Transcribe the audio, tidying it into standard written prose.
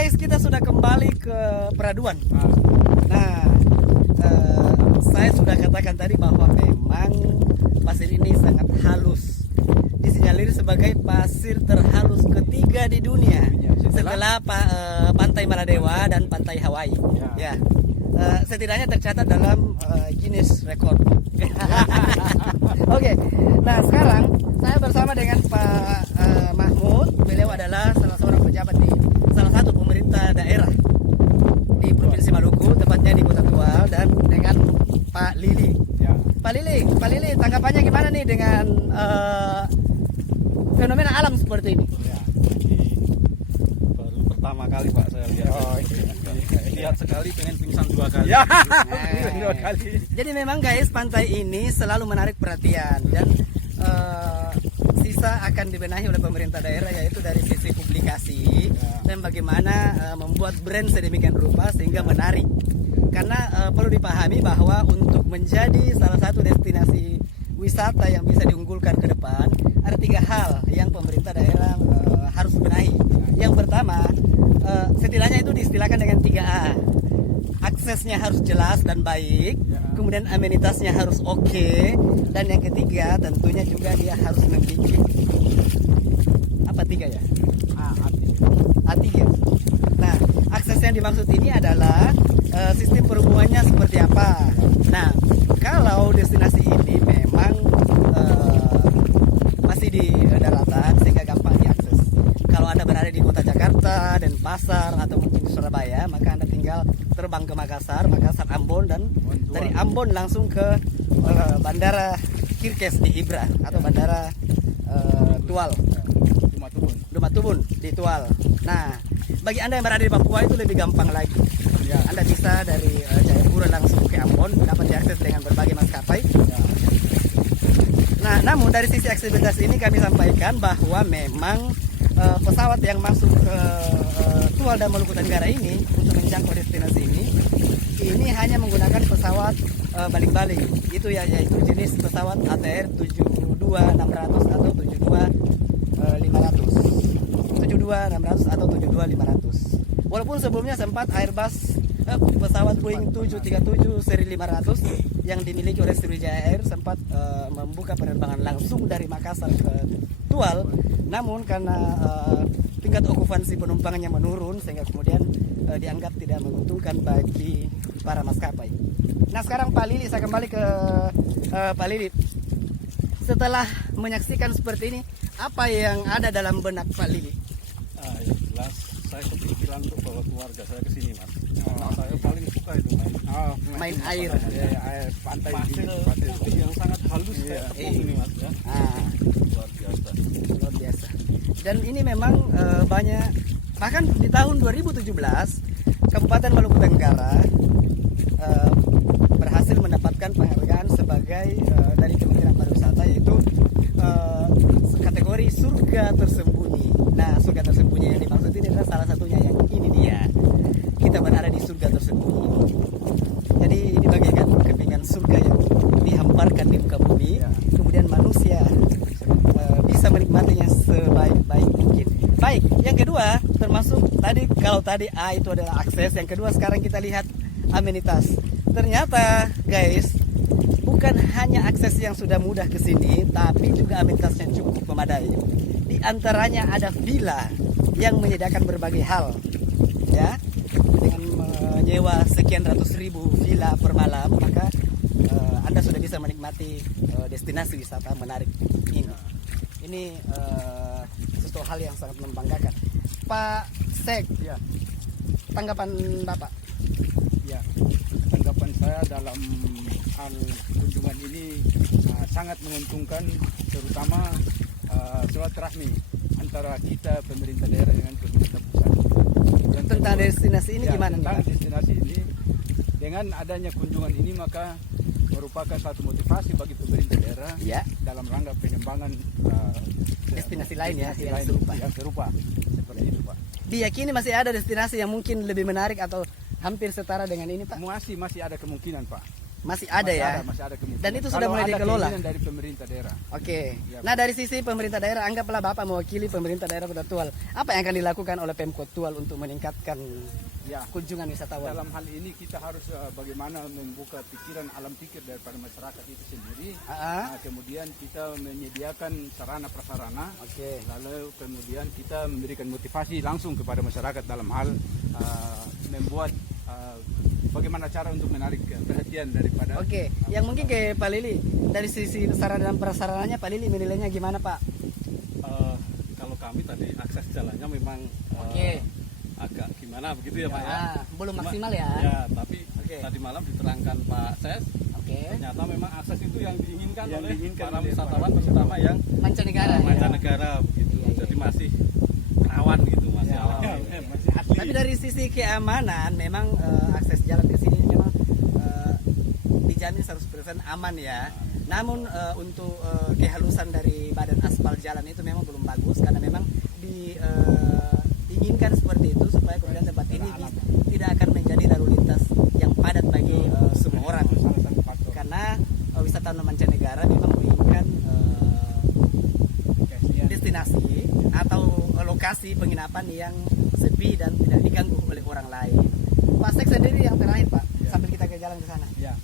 guys, kita sudah kembali ke Peraduan. Nah, saya sudah katakan tadi bahwa memang pasir ini sangat halus. Disinyalir sebagai pasir terhalus ketiga di dunia setelah Pantai Maladewa dan Pantai Hawaii. Ya. Setidaknya tercatat dalam Guinness Record. Oke. Nah, sekarang saya bersama dengan Pak Mahmud. Beliau adalah salah seorang pejabat di salah satu pemerintah daerah di Provinsi Maluku, tepatnya di Kota Tual, dan dengan Pak Lili. Ya. Pak Lili, tanggapannya gimana nih dengan fenomena alam seperti ini? Ya, ini baru pertama kali Pak saya lihat. Lihat sekali pengen pingsan 2 kali. Ya. Pingsan 2 kali. Jadi memang guys, pantai ini selalu menarik perhatian dan sisa akan dibenahi oleh pemerintah daerah, yaitu dari sisi publikasi dan bagaimana membuat brand sedemikian rupa sehingga menarik. Karena perlu dipahami bahwa untuk menjadi salah satu destinasi wisata yang bisa diunggulkan ke depan, ada 3 hal yang pemerintah daerah harus benahi. Yang pertama, setidaknya itu diistilahkan dengan 3A. Aksesnya harus jelas dan baik, kemudian amenitasnya harus oke, dan yang ketiga tentunya juga dia harus memiliki apa 3 ya? A3. Nah, akses yang dimaksud ini adalah sistem perhubungannya seperti apa. Nah, kalau destinasi ini memang masih di daratan sehingga gampang diakses. Kalau Anda berada di kota Jakarta dan Pasar atau mungkin di Surabaya, maka Anda tinggal terbang ke Makassar, Ambon, dan dari Ambon langsung ke Bandara Kirkes di Ibra atau Bandara Tual, Dumatubun di Tual. Nah, bagi Anda yang berada di Papua itu lebih gampang lagi. Anda bisa dari Jayapura langsung ke Ambon, dapat diakses dengan berbagai maskapai. Nah, namun dari sisi aksesibilitas ini kami sampaikan bahwa memang pesawat yang masuk ke Tual dan Maluku Tenggara ini untuk menjangkau destinasi ini hanya menggunakan pesawat baling-baling. Itu ya, yaitu jenis pesawat ATR 72600 atau 72500. 72600 atau 72500. Walaupun sebelumnya sempat Airbus pesawat Boeing 737 seri 500 yang dimiliki oleh Sriwijaya Air sempat membuka penerbangan langsung dari Makassar ke Tual, namun karena tingkat okupansi penumpangnya menurun sehingga kemudian dianggap tidak menguntungkan bagi para maskapai. Nah, sekarang Pak Lili, saya kembali ke Pak Lili. Setelah menyaksikan seperti ini, apa yang ada dalam benak Pak Lili? Ya jelas saya kepikiran untuk bawa keluarga saya ke sini, Mas. Saya paling suka itu main air. Air pantai putih yang sangat halus kayak tepung ini, Mas, ya. Luar biasa. Dan ini memang banyak, bahkan di tahun 2017 Kabupaten Maluku Tenggara berhasil mendapatkan penghargaan sebagai dari Kementerian Pariwisata, yaitu kategori surga tersembunyi. Nah, surga tersembunyi yang dimaksud ini adalah salah satunya yang ini dia. Kita berada di surga tersembunyi. Jadi ini bagaikan kepingan surga yang dihamparkan di muka bumi, kemudian manusia bisa menikmatinya sebaik-baik mungkin. Baik, yang kedua termasuk tadi, kalau tadi A itu adalah akses, yang kedua sekarang kita lihat amenitas. Ternyata guys, bukan hanya akses yang sudah mudah ke sini, tapi juga amenitasnya cukup memadai. Di antaranya ada villa yang menyediakan berbagai hal, ya. Dengan menyewa sekian ratus ribu villa per malam, maka Anda sudah bisa menikmati destinasi wisata menarik ini. Ini sesuatu hal yang sangat membanggakan. Pak Sek, tanggapan Bapak? Ya, tanggapan saya dalam hal kunjungan ini sangat menguntungkan, terutama silaturahmi antara kita pemerintah daerah dengan pemerintah pusat. Dan tentang destinasi ini gimana? Tentang destinasi ini, dengan adanya kunjungan ini maka merupakan satu motivasi bagi pemerintah daerah dalam rangka pengembangan destinasi lain yang serupa seperti itu, Pak. Diyakini masih ada destinasi yang mungkin lebih menarik atau hampir setara dengan ini, Pak? Masih ada kemungkinan, Pak. Masih ada ya. Masih ada kemungkinan. Dan itu sudah Kalau mulai ada dikelola? keinginan dari pemerintah daerah. Oke. Ya, Nah dari sisi pemerintah daerah, anggaplah Bapak mewakili pemerintah daerah Kota Tual. Apa yang akan dilakukan oleh Pemkot Tual untuk meningkatkan Ya. kunjungan wisatawan? Dalam hal ini kita harus bagaimana membuka pikiran alam pikir daripada masyarakat itu sendiri. Ah, Nah, kemudian kita menyediakan sarana prasarana. Oke. Lalu kemudian kita memberikan motivasi langsung kepada masyarakat dalam hal membuat bagaimana cara untuk menarik perhatian daripada. Oke. Yang mungkin ke Pak Lili, dari sisi sarana dan prasarananya Pak Lili menilainya gimana Pak? Kalau kami tadi akses jalannya memang Oke. agak gimana begitu ya Pak ya. Belum Cuma- maksimal ya. Ya, tapi Oke. tadi malam diterangkan Pak Ses, Oke. ternyata memang akses itu yang diinginkan Yang oleh diinginkan para oleh wisatawan para terutama yang Mancanegara. ya? mancanegara begitu. Iya, iya, Jadi iya. masih rawan gitu, masih Ya, alami. Masih asli. Tapi dari sisi keamanan memang akses jalan ke sini memang dijamin 100% aman ya. Namun untuk kehalusan dari badan aspal jalan itu memang belum bagus karena memang diinginkan seperti itu supaya kemudian tempat ini tidak akan menjadi lalu lintas yang padat bagi semua orang. Salah satu faktor. Karena wisatawan mancanegara memang menginginkan Kasihan. destinasi atau lokasi penginapan yang sepi dan tidak diganggu oleh orang lain. Pak Sek sendiri yang terakhir Pak, sambil kita ke jalan ke sana. Ya.